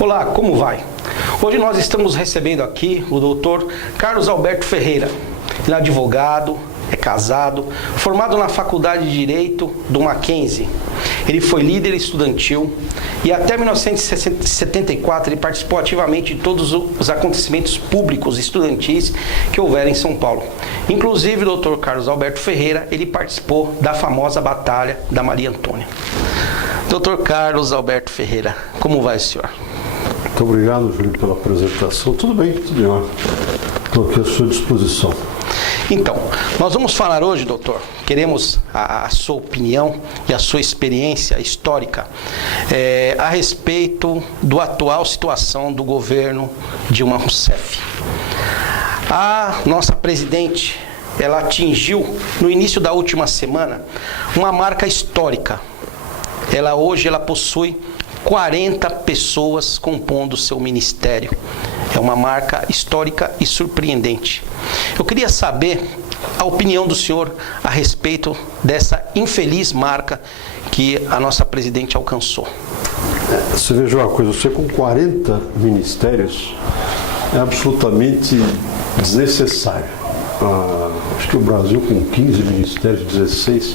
Olá, como vai? Hoje nós estamos recebendo aqui o Dr. Carlos Alberto Ferreira. Ele é advogado, é casado, formado na Faculdade de Direito do Mackenzie. Ele foi líder estudantil e até 1974 ele participou ativamente de todos os acontecimentos públicos estudantis que houveram em São Paulo. Inclusive o Dr. Carlos Alberto Ferreira, ele participou da famosa Batalha da Maria Antônia. Dr. Carlos Alberto Ferreira, como vai, senhor? Muito obrigado, Júlio, pela apresentação. Tudo bem, tudo bem. Estou aqui à sua disposição. Então, nós vamos falar hoje, doutor, queremos a sua opinião e a sua experiência histórica a respeito da atual situação do governo Dilma Rousseff. A nossa presidente, ela atingiu, no início da última semana, uma marca histórica. Hoje ela possui 40 pessoas compondo o seu ministério. É uma marca histórica e surpreendente. Eu queria saber a opinião do senhor a respeito dessa infeliz marca que a nossa presidente alcançou. Você veja uma coisa, você com 40 ministérios é absolutamente desnecessário. Acho que o Brasil com 15 ministérios, 16,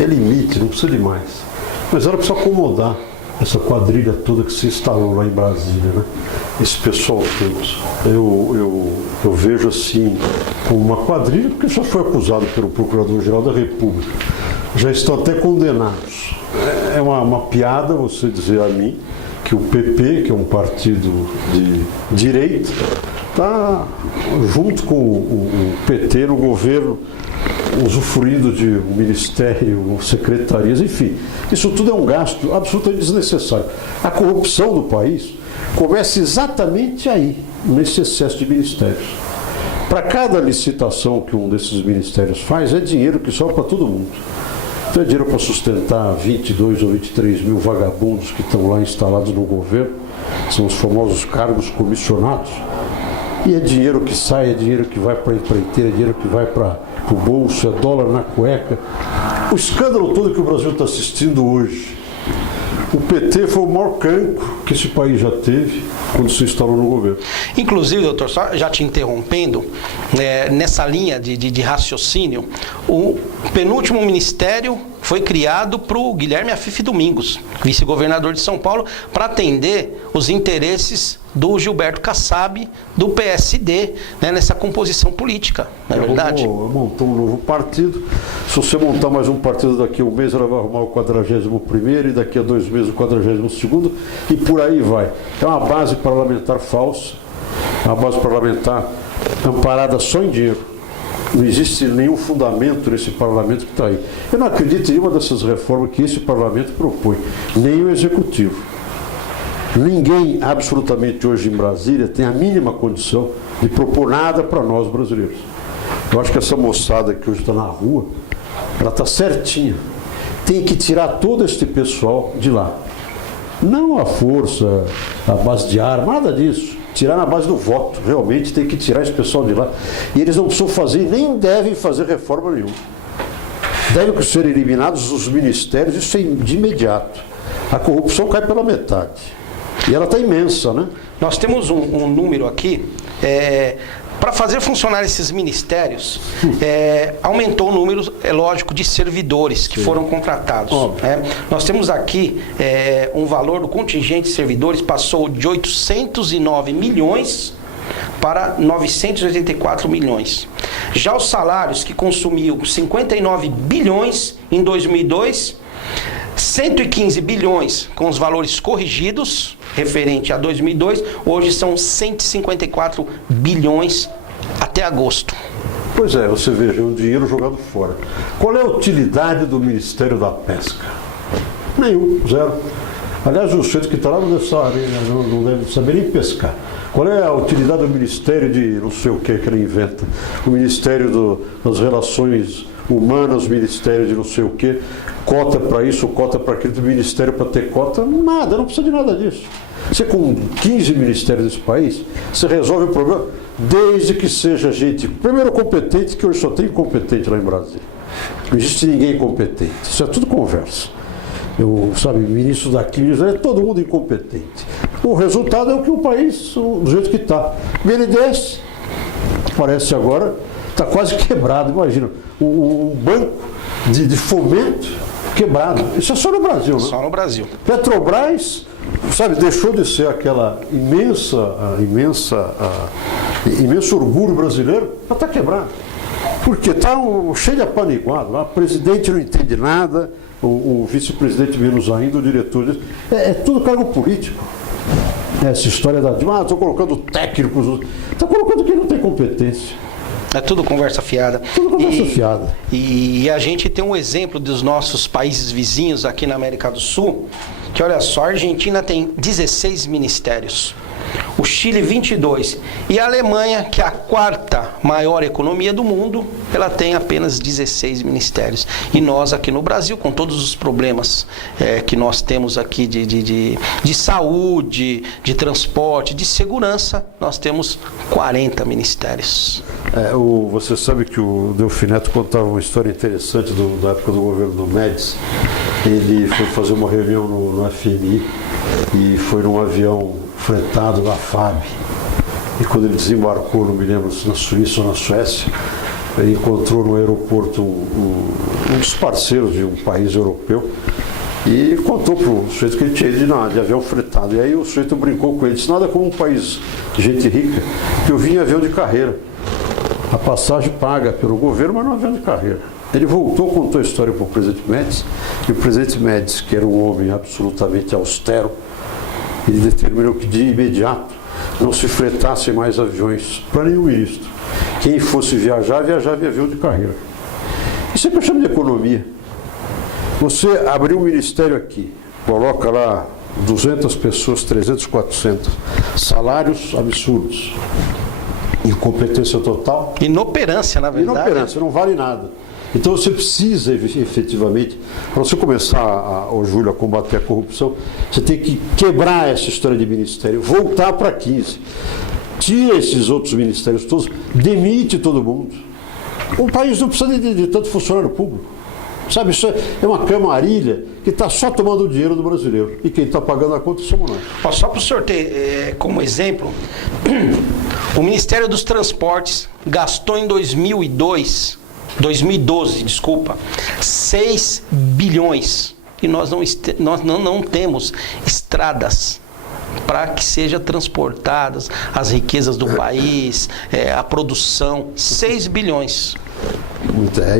é limite, não precisa de mais. Mas ela precisa acomodar essa quadrilha toda que se instalou lá em Brasília, né? Esse pessoal todos. Eu vejo assim como uma quadrilha, porque já foi acusado pelo Procurador-Geral da República. Já estão até condenados. É uma piada você dizer a mim que o PP, que é um partido de direita, está junto com o PT no governo, usufruindo de um ministério, secretarias, enfim. Isso tudo é um gasto absolutamente desnecessário. A corrupção do país começa exatamente aí, nesse excesso de ministérios. Para cada licitação que um desses ministérios faz, é dinheiro que sobra para todo mundo. Então é dinheiro para sustentar 22 ou 23 mil vagabundos que estão lá instalados no governo, são os famosos cargos comissionados. E é dinheiro que sai, é dinheiro que vai para a empreiteira, é dinheiro que vai para o bolso, é dólar na cueca. O escândalo todo que o Brasil está assistindo hoje, o PT foi o maior cancro que esse país já teve quando se instalou no governo. Inclusive, doutor, só já te interrompendo, nessa linha de raciocínio, o penúltimo ministério foi criado para o Guilherme Afif Domingos, vice-governador de São Paulo, para atender os interesses do Gilberto Kassab, do PSD, nessa composição política, não é verdade? Montou um novo partido. Se você montar mais um partido daqui a um mês, ela vai arrumar o 41º, e daqui a 2 meses o 42º, e por aí vai. É uma base parlamentar falsa, uma base parlamentar amparada só em dinheiro. Não existe nenhum fundamento nesse parlamento que está aí. Eu não acredito em nenhuma dessas reformas que esse parlamento propõe, nem o executivo. Ninguém, absolutamente hoje em Brasília, tem a mínima condição de propor nada para nós brasileiros. Eu acho que essa moçada que hoje está na rua, ela está certinha. Tem que tirar todo este pessoal de lá. Não a força, a base de arma, nada disso. Tirar na base do voto. Realmente tem que tirar esse pessoal de lá. E eles não precisam fazer, nem devem fazer reforma nenhuma. Devem ser eliminados os ministérios, isso é de imediato. A corrupção cai pela metade. E ela está imensa, né? Nós temos um número aqui, para fazer funcionar esses ministérios, aumentou o número, é lógico, de servidores que foram contratados. Nós temos aqui um valor do contingente de servidores, passou de 809 milhões para 984 milhões. Já os salários, que consumiu 59 bilhões em 2002, 115 bilhões com os valores corrigidos, referente a 2002, hoje são 154 bilhões até agosto. Pois é, você veja, o dinheiro jogado fora. Qual é a utilidade do Ministério da Pesca? Nenhum, zero. Aliás, o sujeito que está lá não deve saber nem pescar. Qual é a utilidade do Ministério de não sei o que ele inventa? O Ministério das Relações Humanas, o Ministério de não sei o que, cota para isso, cota para aquilo, do Ministério para ter cota, nada, não precisa de nada disso. Você com 15 ministérios desse país, você resolve o problema desde que seja gente, primeiro competente, que hoje só tem incompetente lá em Brasília. Não existe ninguém competente. Isso é tudo conversa. Ministro daqui, todo mundo incompetente. O resultado é o que o país, do jeito que está. BNDES, parece agora, está quase quebrado. Imagina, o banco de fomento quebrado. Isso é só no Brasil, né? Só no Brasil. Petrobras, deixou de ser aquela imenso orgulho brasileiro para estar quebrado. Porque está cheio de apaniguado. O presidente não entende nada, o vice-presidente menos ainda, o diretor. É tudo cargo político. Essa história estou colocando técnicos, está colocando quem não tem competência. É tudo conversa fiada. Tudo conversa fiada. E a gente tem um exemplo dos nossos países vizinhos aqui na América do Sul, que olha só, a Argentina tem 16 ministérios, o Chile 22, e a Alemanha, que é a quarta maior economia do mundo, ela tem apenas 16 ministérios. E nós aqui no Brasil, com todos os problemas que nós temos aqui de saúde, de transporte, de segurança, nós temos 40 ministérios. Você sabe que o Delfim Neto contava uma história interessante da época do governo do Médici. Ele foi fazer uma reunião no FMI e foi num avião fretado da FAB. E quando ele desembarcou, não me lembro se na Suíça ou na Suécia, ele encontrou no aeroporto um dos parceiros de um país europeu e contou para o sujeito que ele tinha ido de avião fretado. E aí o sujeito brincou com ele, disse: nada como um país de gente rica, que eu vim em avião de carreira. A passagem paga pelo governo, mas não avião de carreira. Ele voltou, contou a história para o presidente Médici, e o presidente Médici, que era um homem absolutamente austero, ele determinou que de imediato não se fretassem mais aviões para nenhum ministro. Quem fosse viajar via avião de carreira. Isso é que eu chamo de economia. Você abrir um ministério aqui, coloca lá 200 pessoas, 300, 400, salários absurdos, incompetência total. Inoperância, na verdade. Inoperância, não vale nada. Então você precisa, efetivamente, para você começar, Júlio, a combater a corrupção, você tem que quebrar essa história de ministério, voltar para 15. Tira esses outros ministérios todos, demite todo mundo. O país não precisa de tanto funcionário público. Sabe, isso é uma camarilha que está só tomando o dinheiro do brasileiro. E quem está pagando a conta somos nós. Só para o senhor ter como exemplo, o Ministério dos Transportes gastou em 2012, 6 bilhões. E nós não temos estradas para que sejam transportadas as riquezas do país, a produção. 6 bilhões. É a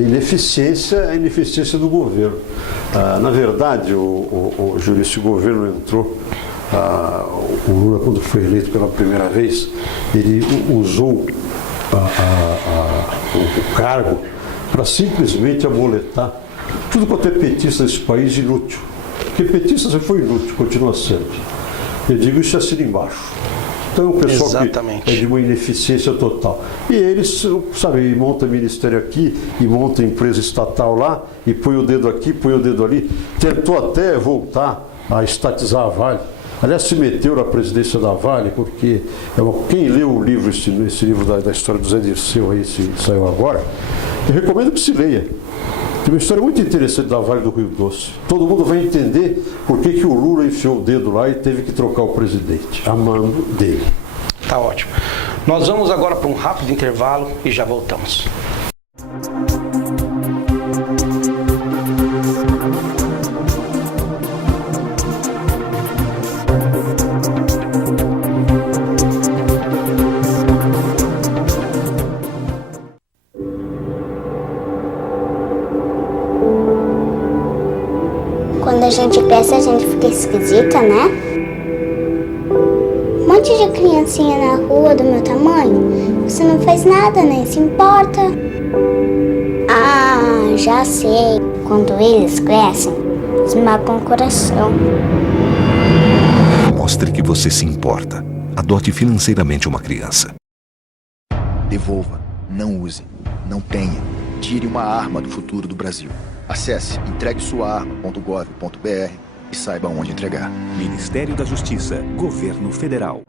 ineficiência do governo. Na verdade, Júlio, esse governo entrou, o Lula, quando foi eleito pela primeira vez, ele usou o cargo para simplesmente amoletar tudo quanto é petista desse país inútil. Porque petista você foi inútil, continua sendo. Eu digo isso assim embaixo. Então o pessoal Exatamente. que é de uma ineficiência total. E eles, monta ministério aqui e monta empresa estatal lá e põe o dedo aqui, põe o dedo ali. Tentou até voltar a estatizar a Vale. Aliás, se meteu na presidência da Vale, porque quem leu o livro, esse livro da história do Zé Dirceu, aí, saiu agora, eu recomendo que se leia. Tem uma história muito interessante da Vale do Rio Doce. Todo mundo vai entender por que o Lula enfiou o dedo lá e teve que trocar o presidente, amando dele. Tá ótimo. Nós vamos agora para um rápido intervalo e já voltamos. Quando a gente cresce, a gente fica esquisita, né? Um monte de criancinha na rua do meu tamanho, você não faz nada, nem se importa. Ah, já sei. Quando eles crescem, eles marcam o coração. Mostre que você se importa. Adote financeiramente uma criança. Devolva, não use, não tenha. Tire uma arma do futuro do Brasil. Acesse entreguesuaarma.gov.br e saiba onde entregar. Ministério da Justiça, Governo Federal.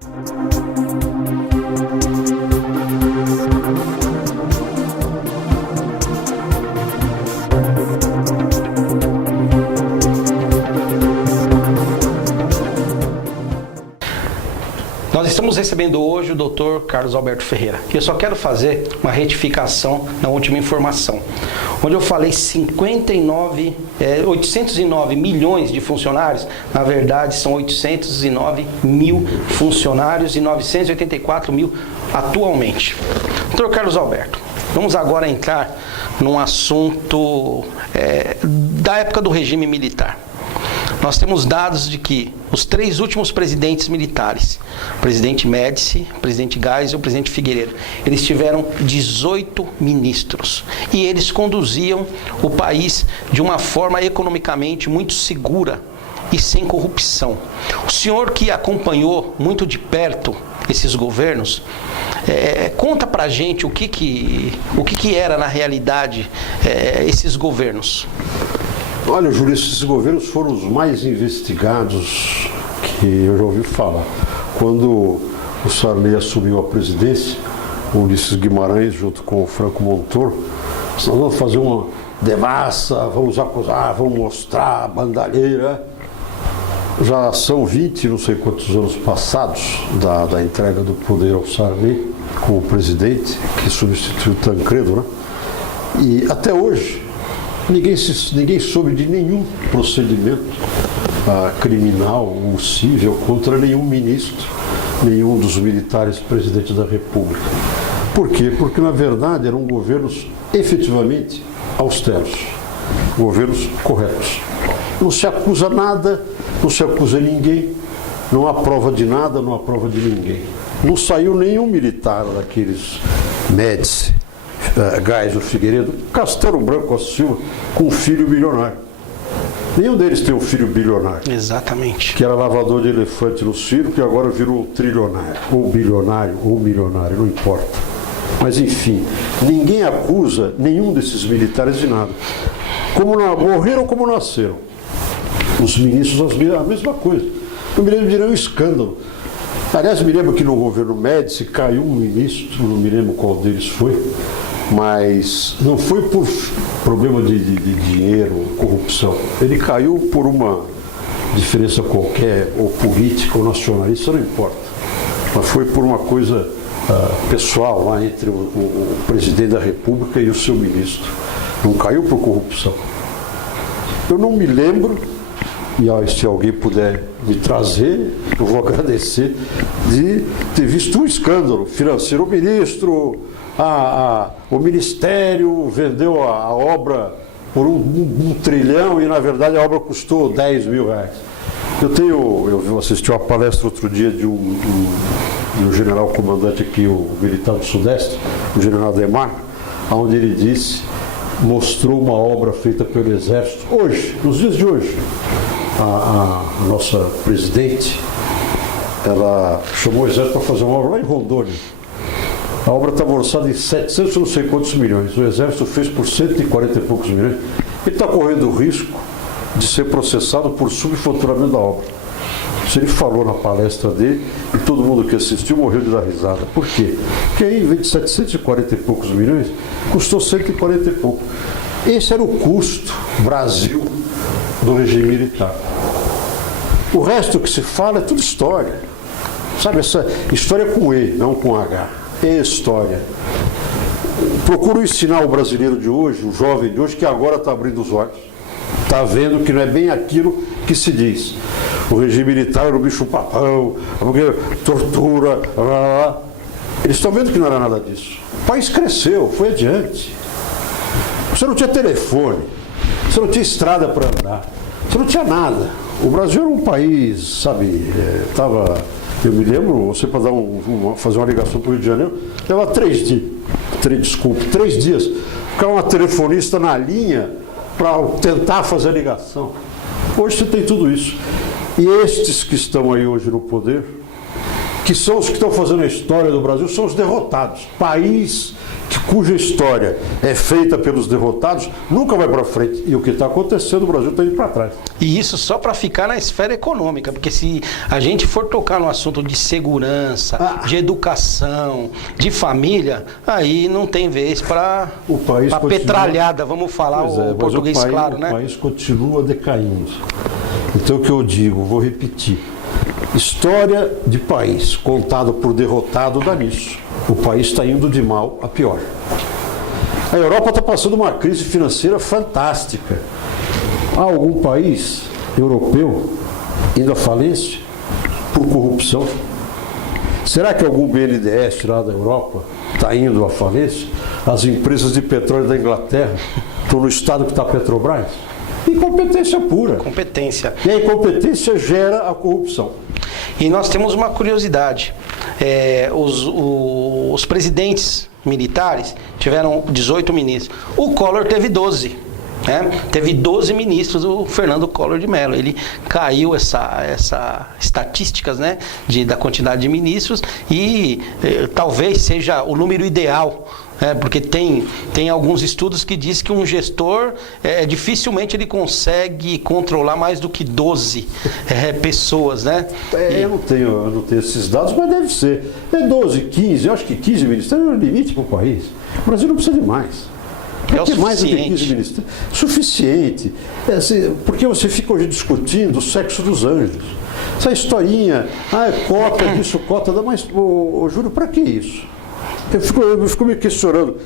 Nós estamos recebendo hoje o Dr. Carlos Alberto Ferreira. Eu só quero fazer uma retificação na última informação, onde eu falei 809 milhões de funcionários. Na verdade, são 809 mil funcionários e 984 mil atualmente. Dr. Carlos Alberto, vamos agora entrar num assunto da época do regime militar. Nós temos dados de que os 3 últimos presidentes militares, o presidente Médici, o presidente Geisel e o presidente Figueiredo, eles tiveram 18 ministros e eles conduziam o país de uma forma economicamente muito segura e sem corrupção. O senhor que acompanhou muito de perto esses governos, conta pra gente o que era na realidade esses governos. Olha, Júlio, esses governos foram os mais investigados que eu já ouvi falar. Quando o Sarney assumiu a presidência, o Ulisses Guimarães, junto com o Franco Montoro, nós vamos fazer uma devassa, vamos acusar, vamos mostrar a bandalheira. Já são 20, não sei quantos anos passados, da entrega do poder ao Sarney como presidente, que substituiu o Tancredo, né? E até hoje, ninguém soube de nenhum procedimento criminal ou civil contra nenhum ministro, nenhum dos militares presidente da República. Por quê? Porque, na verdade, eram governos efetivamente austeros, governos corretos. Não se acusa nada, não se acusa ninguém, não há prova de nada, não há prova de ninguém. Não saiu nenhum militar daqueles Médici, Geisel, Figueiredo, Castelo Branco Costa Silva, com um filho bilionário. Nenhum deles tem um filho bilionário. Exatamente. Que era lavador de elefante no circo e agora virou trilionário, ou bilionário, ou milionário, não importa. Mas enfim, ninguém acusa nenhum desses militares de nada. Como morreram, como nasceram. Os ministros, a mesma coisa. Eu me lembro de nenhum escândalo. Aliás, me lembro que no governo Médici caiu um ministro, não me lembro qual deles foi, mas não foi por problema de dinheiro, corrupção. Ele caiu por uma diferença qualquer, ou política, ou nacionalista, não importa. Mas foi por uma coisa pessoal lá entre o presidente da República e o seu ministro. Não caiu por corrupção. Eu não me lembro, e se alguém puder me trazer, eu vou agradecer, de ter visto um escândalo financeiro. O ministro, o ministério vendeu a obra por um trilhão e, na verdade, a obra custou 10 mil reais. Eu assisti uma palestra outro dia de um general comandante aqui, o militar do Sudeste, o general Demar, onde ele mostrou uma obra feita pelo Exército hoje, nos dias de hoje. A nossa presidente, ela chamou o Exército para fazer uma obra lá em Rondônia. A obra estava orçada em 700 não sei quantos milhões. O Exército fez por 140 e poucos milhões. Ele está correndo o risco de ser processado por subfaturamento da obra. Isso ele falou na palestra dele e todo mundo que assistiu morreu de dar risada. Por quê? Porque aí, em vez de 740 e poucos milhões, custou 140 e pouco. Esse era o custo Brasil do regime militar. O resto que se fala é tudo história. Sabe, essa história com E, não com H. É história. Procuro ensinar o brasileiro de hoje, o jovem de hoje, que agora está abrindo os olhos. Está vendo que não é bem aquilo que se diz. O regime militar era o bicho-papão, tortura, Eles estão vendo que não era nada disso. O país cresceu, foi adiante. Você não tinha telefone, você não tinha estrada para andar, você não tinha nada. O Brasil era um país, sabe, eu me lembro, você para fazer uma ligação para o Rio de Janeiro, levava 3 dias. 3 dias. Ficava uma telefonista na linha para tentar fazer a ligação. Hoje você tem tudo isso. E estes que estão aí hoje no poder, que são os que estão fazendo a história do Brasil, são os derrotados. País que cuja história é feita pelos derrotados, nunca vai para frente. E o que está acontecendo, o Brasil está indo para trás. E isso só para ficar na esfera econômica, porque se a gente for tocar no assunto de segurança, de educação, de família, aí não tem vez para petralhada, vamos falar o português claro, né? O país continua decaindo. Então o que eu digo, vou repetir. História de país contado por derrotado dá nisso. O país está indo de mal a pior. A Europa está passando uma crise financeira fantástica. Há algum país europeu indo à falência por corrupção? Será que algum BNDES lá da Europa está indo à falência? As empresas de petróleo da Inglaterra estão no estado que está a Petrobras? Incompetência pura. Competência. E a incompetência gera a corrupção. E nós temos uma curiosidade. Os presidentes militares tiveram 18 ministros. O Collor teve 12. Teve 12 ministros, o Fernando Collor de Mello. Ele caiu essa estatísticas, né, da quantidade de ministros e talvez seja o número ideal. Porque tem alguns estudos que dizem que um gestor dificilmente ele consegue controlar mais do que 12 pessoas, né? Eu não tenho esses dados, mas deve ser. 12, 15, eu acho que 15 ministérios é o limite para o país. O Brasil não precisa de mais. O mais do que 15 suficiente. ministérios? Suficiente. Porque você fica hoje discutindo o sexo dos anjos. Essa historinha, cota disso, cota da, mas, Júlio, para que isso? Eu fico me questionando.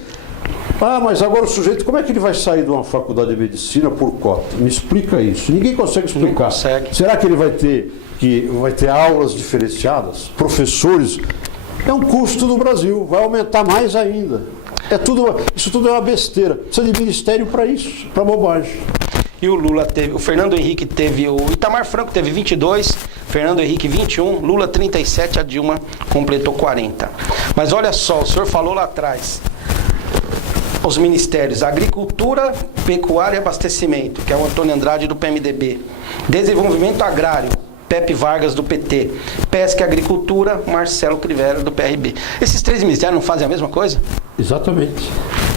Mas agora o sujeito, como é que ele vai sair de uma faculdade de medicina por cota? Me explica isso. Ninguém consegue explicar. Não consegue. Será que ele vai ter aulas diferenciadas? Professores? É um custo do Brasil, vai aumentar mais ainda. Isso tudo é uma besteira. Precisa de ministério para isso, para bobagem. E o Lula teve, o Fernando Henrique teve, o Itamar Franco teve 22, Fernando Henrique 21, Lula 37, a Dilma completou 40. Mas olha só, o senhor falou lá atrás, os ministérios Agricultura, Pecuária e Abastecimento, que é o Antônio Andrade do PMDB, Desenvolvimento Agrário, Pepe Vargas do PT, Pesca e Agricultura, Marcelo Crivella do PRB. Esses três ministérios não fazem a mesma coisa? Exatamente.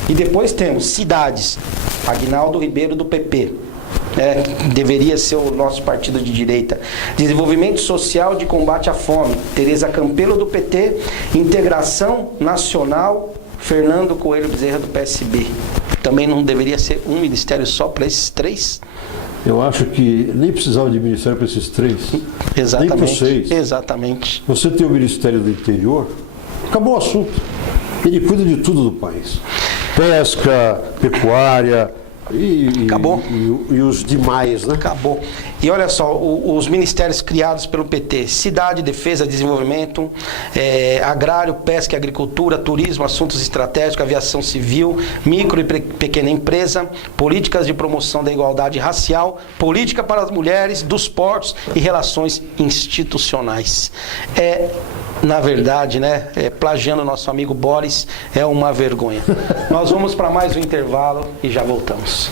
E depois temos cidades, Aguinaldo Ribeiro do PP, deveria ser o nosso partido de direita. Desenvolvimento Social de Combate à Fome, Tereza Campelo do PT, Integração Nacional, Fernando Coelho Bezerra do PSB. Também não deveria ser um ministério só para esses três? Eu acho que nem precisava de ministério para esses três. Exatamente. Nem para os 6. Exatamente. Você tem o Ministério do Interior, acabou o assunto. Ele cuida de tudo do país. Pesca, pecuária e os demais, né? Acabou. E olha só, os ministérios criados pelo PT, Cidade, Defesa, Desenvolvimento, Agrário, Pesca e Agricultura, Turismo, Assuntos Estratégicos, Aviação Civil, Micro e Pequena Empresa, Políticas de Promoção da Igualdade Racial, Política para as Mulheres, dos Portos e Relações Institucionais. Na verdade, né, plagiando nosso amigo Boris, é uma vergonha. Nós vamos para mais um intervalo e já voltamos.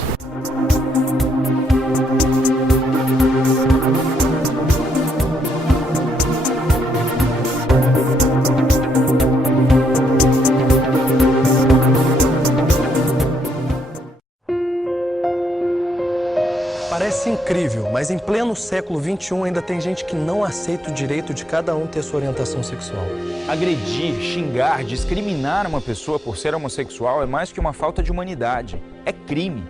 Parece incrível, mas em pleno século XXI ainda tem gente que não aceita o direito de cada um ter sua orientação sexual. Agredir, xingar, discriminar uma pessoa por ser homossexual é mais que uma falta de humanidade. É crime.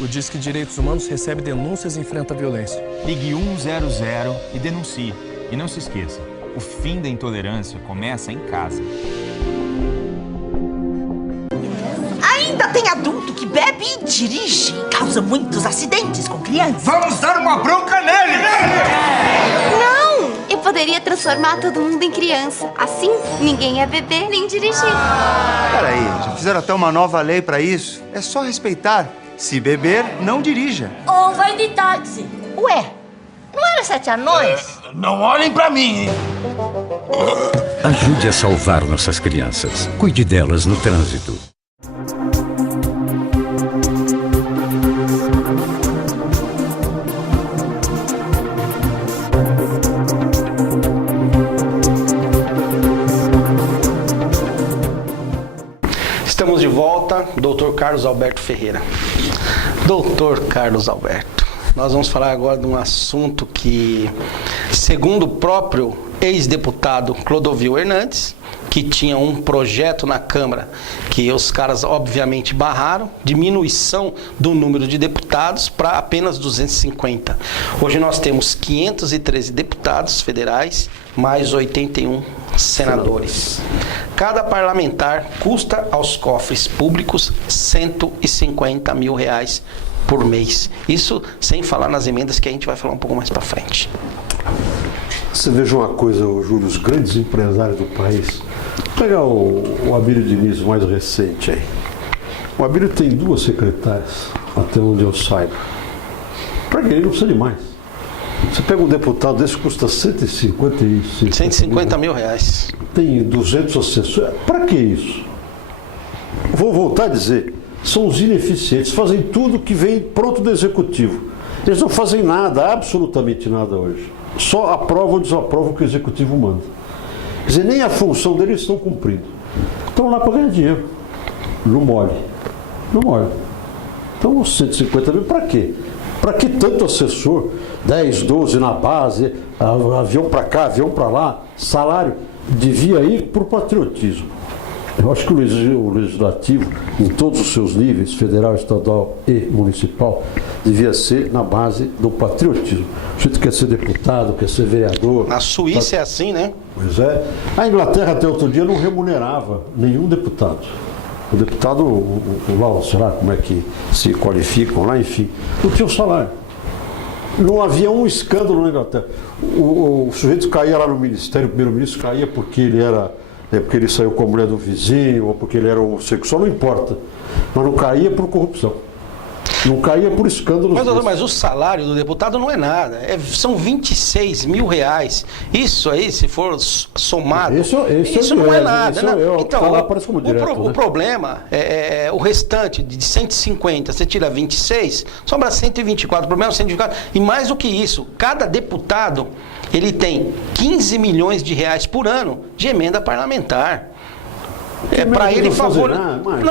O Disque Direitos Humanos recebe denúncias e enfrenta a violência. Ligue 100 e denuncie. E não se esqueça, o fim da intolerância começa em casa. Ainda tem adulto que bebe e dirige. Causa muitos acidentes com crianças. Vamos dar uma bronca nele! Não! Eu poderia transformar todo mundo em criança. Assim, ninguém ia beber nem dirigir. Peraí, já fizeram até uma nova lei pra isso? É só respeitar. Se beber, não dirija. Ou vai de táxi. Ué, não era 7 anões? Não olhem pra mim, hein? Ajude a salvar nossas crianças. Cuide delas no trânsito. Estamos de volta, Dr. Carlos Alberto Ferreira. Dr. Carlos Alberto, nós vamos falar agora de um assunto que, segundo o próprio ex-deputado Clodovil Hernandes, que tinha um projeto na Câmara que os caras obviamente barraram, diminuição do número de deputados para apenas 250. Hoje nós temos 513 deputados federais, mais 81 senadores. Cada parlamentar custa aos cofres públicos R$150 mil por mês. Isso sem falar nas emendas que a gente vai falar um pouco mais para frente. Você veja uma coisa, Júlio, os grandes empresários do país. Vou pegar o Abílio Diniz mais recente aí. O Abílio tem 2 secretárias, até onde eu saiba. Para que ele não precisa de mais. Você pega um deputado desse, custa 150 mil reais. Tem 200 assessores. Para que isso? Vou voltar a dizer, são os ineficientes, fazem tudo que vem pronto do executivo. Eles não fazem nada, absolutamente nada hoje. Só aprovam ou desaprovam o que o executivo manda. Quer dizer, nem a função deles estão cumprindo. Estão lá para ganhar dinheiro. Não mole. Não mole. Então, os 150 mil, para quê? Para que tanto assessor? 10, 12 na base, avião para cá, avião para lá, salário. Devia ir por patriotismo. Eu acho que o legislativo, em todos os seus níveis, federal, estadual e municipal, devia ser na base do patriotismo. O sujeito quer ser deputado, quer ser vereador. Na Suíça é assim, né? Pois é. A Inglaterra até outro dia não remunerava nenhum deputado. O deputado, lá, sei lá como é que se qualificam lá, enfim, não tinha o salário. Não havia um escândalo na Inglaterra. O sujeito caía lá no ministério, o primeiro-ministro caía porque ele era... porque ele saiu com a mulher do vizinho, ou porque ele era homossexual, não importa. Mas não caía por corrupção. Não caía por escândalos. Mas o salário do deputado não é nada. São 26 mil reais. Isso aí, se for somado, isso não é nada. Então, o problema é o restante de 150, você tira 26, sobra 124. O problema é 124. E mais do que isso, cada deputado ele tem 15 milhões de reais por ano de emenda parlamentar. Para ele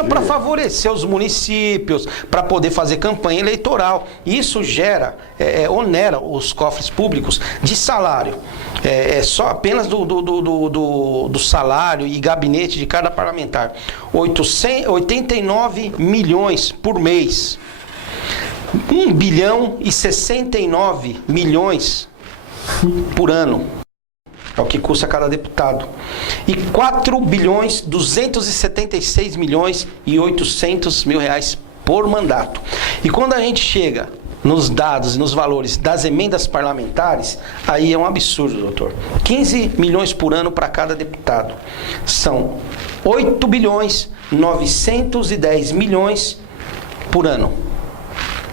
para favorecer os municípios, para poder fazer campanha eleitoral. Isso gera, onera os cofres públicos de salário. Só apenas do salário e gabinete de cada parlamentar. 89 milhões por mês. 1 bilhão e 69 milhões por ano. É o que custa cada deputado. E 4 bilhões 276 milhões e 800 mil reais por mandato. E quando a gente chega nos dados e nos valores das emendas parlamentares, aí é um absurdo, doutor. 15 milhões por ano para cada deputado. São 8 bilhões 910 milhões por ano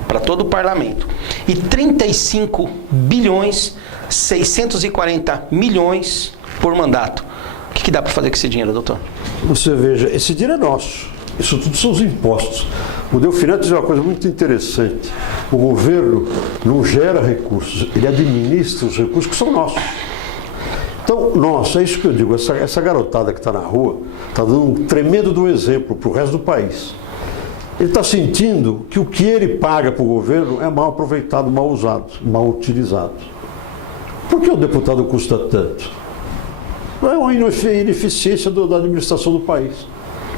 para todo o parlamento. E 35 bilhões 640 milhões por mandato. O que dá para fazer com esse dinheiro, doutor? Você veja, esse dinheiro é nosso. Isso tudo são os impostos. O Delfinato diz uma coisa muito interessante. O governo não gera recursos, ele administra os recursos que são nossos. Então, nossa, é isso que eu digo. Essa garotada que está na rua está dando um tremendo exemplo para o resto do país. Ele está sentindo que o que ele paga para o governo é mal aproveitado, mal usado, mal utilizado. Por que o deputado custa tanto? É uma ineficiência da administração do país.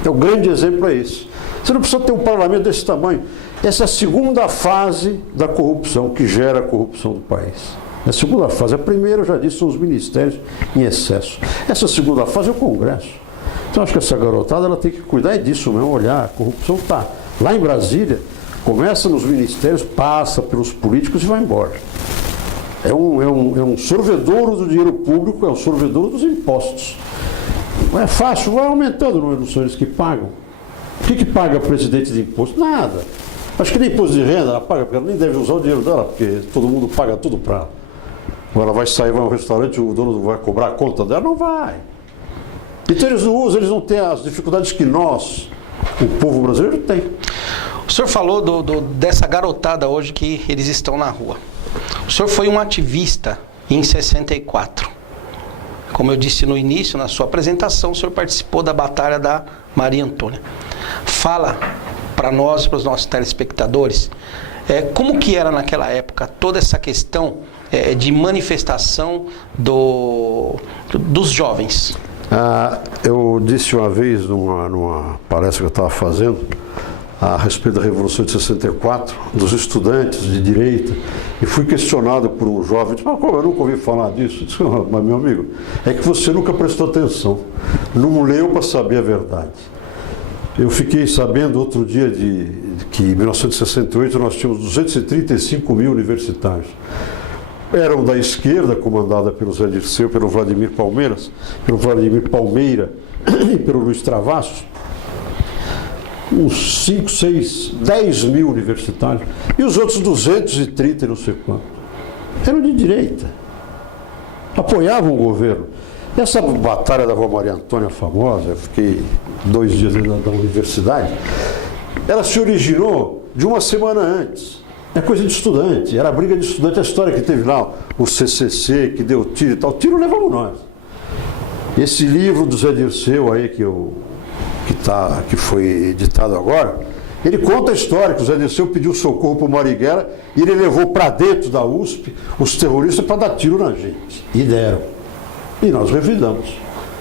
O grande exemplo é esse. Você não precisa ter um parlamento desse tamanho. Essa é a segunda fase da corrupção, que gera a corrupção do país. É a segunda fase. A primeira, eu já disse, são os ministérios em excesso. Essa segunda fase é o Congresso. Então, acho que essa garotada ela tem que cuidar disso mesmo, olhar. A corrupção está lá em Brasília, começa nos ministérios, passa pelos políticos e vai embora. É um sorvedouro do dinheiro público, é um sorvedouro dos impostos. Não é fácil, vai aumentando o número dos senhores que pagam. O que paga o presidente de imposto? Nada. Acho que nem imposto de renda ela paga, porque ela nem deve usar o dinheiro dela, porque todo mundo paga tudo para ela. Agora vai sair, vai a um restaurante, o dono vai cobrar a conta dela? Não vai. Então eles não usam, eles não têm as dificuldades que nós, o povo brasileiro, tem. O senhor falou dessa garotada hoje que eles estão na rua. O senhor foi um ativista em 64. Como eu disse no início, na sua apresentação, o senhor participou da Batalha da Maria Antônia. Fala para nós, para os nossos telespectadores, como que era naquela época toda essa questão de manifestação dos jovens. Eu disse uma vez numa palestra que eu estava fazendo a respeito da Revolução de 64, dos estudantes de direita, e fui questionado por um jovem, disse, como eu nunca ouvi falar disso? Eu disse, mas meu amigo, é que você nunca prestou atenção, não leu para saber a verdade. Eu fiquei sabendo outro dia que em 1968 nós tínhamos 235 mil universitários. Eram da esquerda, comandada pelo Zé Dirceu, pelo Vladimir Palmeira e pelo Luiz Travassos, uns 5, 6, 10 mil universitários. E os outros 230 e não sei quanto. Eram de direita. Apoiavam o governo. Essa batalha da Rua Maria Antônia famosa, eu fiquei 2 dias dentro da universidade, ela se originou de uma semana antes. É coisa de estudante, era briga de estudante, a história que teve lá, o CCC, que deu tiro e tal, tiro levamos nós. Esse livro do Zé Dirceu aí, que foi editado agora, ele conta a história que o Zé Dirceu pediu socorro para o Marighella e ele levou para dentro da USP os terroristas para dar tiro na gente. E deram. E nós revidamos.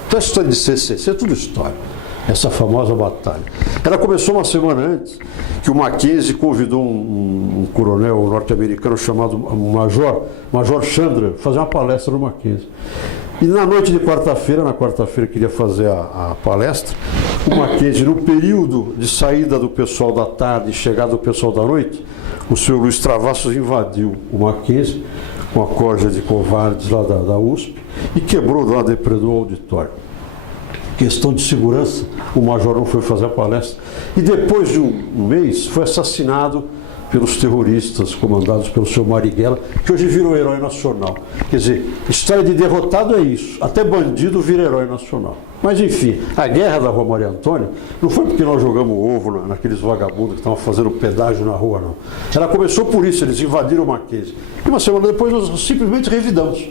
Então a história de CCC é tudo história. Essa famosa batalha. Ela começou uma semana antes, que o Mackenzie convidou um coronel norte-americano chamado Major Chandler, fazer uma palestra no Mackenzie. E na noite de quarta-feira, queria fazer a palestra, o Mackenzie, no período de saída do pessoal da tarde e chegada do pessoal da noite, o senhor Luiz Travassos invadiu o Mackenzie com a corja de covardes lá da USP e quebrou lá, depredou o auditório. Questão de segurança, o major não foi fazer a palestra. E depois de um mês, foi assassinado pelos terroristas comandados pelo seu Marighella, que hoje virou herói nacional. Quer dizer, história de derrotado é isso. Até bandido vira herói nacional. Mas enfim, a guerra da Rua Maria Antônia não foi porque nós jogamos ovo naqueles vagabundos que estavam fazendo pedágio na rua, não. Ela começou por isso, eles invadiram o Mackenzie. E uma semana depois nós simplesmente revidamos.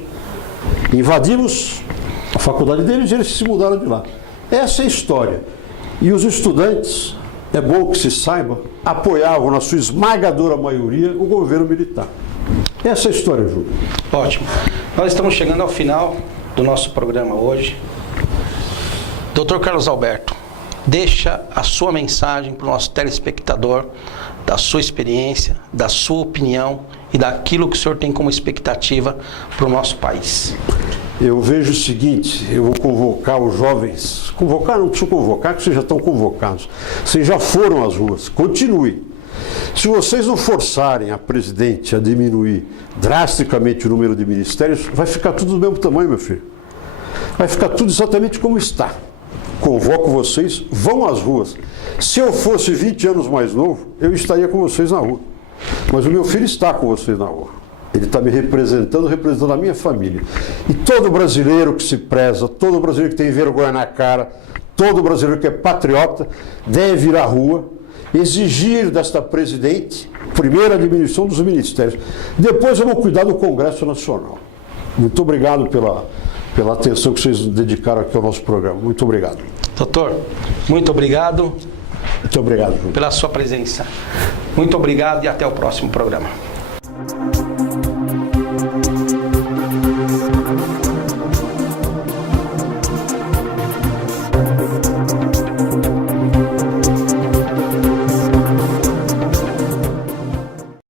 Invadimos a faculdade deles e eles se mudaram de lá. Essa é a história. E os estudantes, é bom que se saiba, apoiavam na sua esmagadora maioria o governo militar. Essa é a história, Júlio. Ótimo. Nós estamos chegando ao final do nosso programa hoje. Dr. Carlos Alberto, deixa a sua mensagem para o nosso telespectador, da sua experiência, da sua opinião e daquilo que o senhor tem como expectativa para o nosso país. Eu vejo o seguinte, eu vou convocar os jovens, não preciso convocar, que vocês já estão convocados, vocês já foram às ruas, continue. Se vocês não forçarem a presidente a diminuir drasticamente o número de ministérios, vai ficar tudo do mesmo tamanho, meu filho. Vai ficar tudo exatamente como está. Convoco vocês, vão às ruas. Se eu fosse 20 anos mais novo, eu estaria com vocês na rua. Mas o meu filho está com vocês na rua. Ele está me representando a minha família. E todo brasileiro que se preza, todo brasileiro que tem vergonha na cara, todo brasileiro que é patriota, deve ir à rua, exigir desta presidente, primeiro a diminuição dos ministérios. Depois eu vou cuidar do Congresso Nacional. Muito obrigado pela atenção que vocês dedicaram aqui ao nosso programa. Muito obrigado. Doutor, muito obrigado. Muito obrigado, Júlio, pela sua presença. Muito obrigado e até o próximo programa.